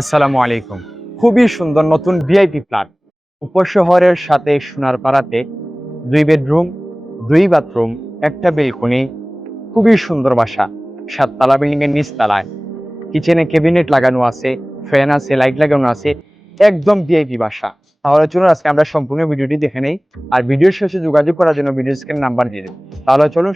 আসসালামু আলাইকুম। খুবই সুন্দর নতুন ভিআইপি ফ্ল্যাট উপশহরের সাথে সোনারপাড়াতে 2 বেডরুম, 2 বাথরুম, একটা বেলকনি, খুবই সুন্দর বাসা। 7 তলা বিল্ডিং এর নিচতলায় কিচেনে ক্যাবিনেট লাগানো আছে, ফ্যান আছে, লাইট লাগানো আছে, একদম ভিআইপি বাসা। তাহলে চলুন আজকে আমরা সম্পূর্ণ ভিডিওটি দেখে নেই। আর ভিডিওর শেষে যোগাযোগ করার জন্য ভিডিও স্ক্রিনে নাম্বার দিয়ে দেব। তাহলে চলুন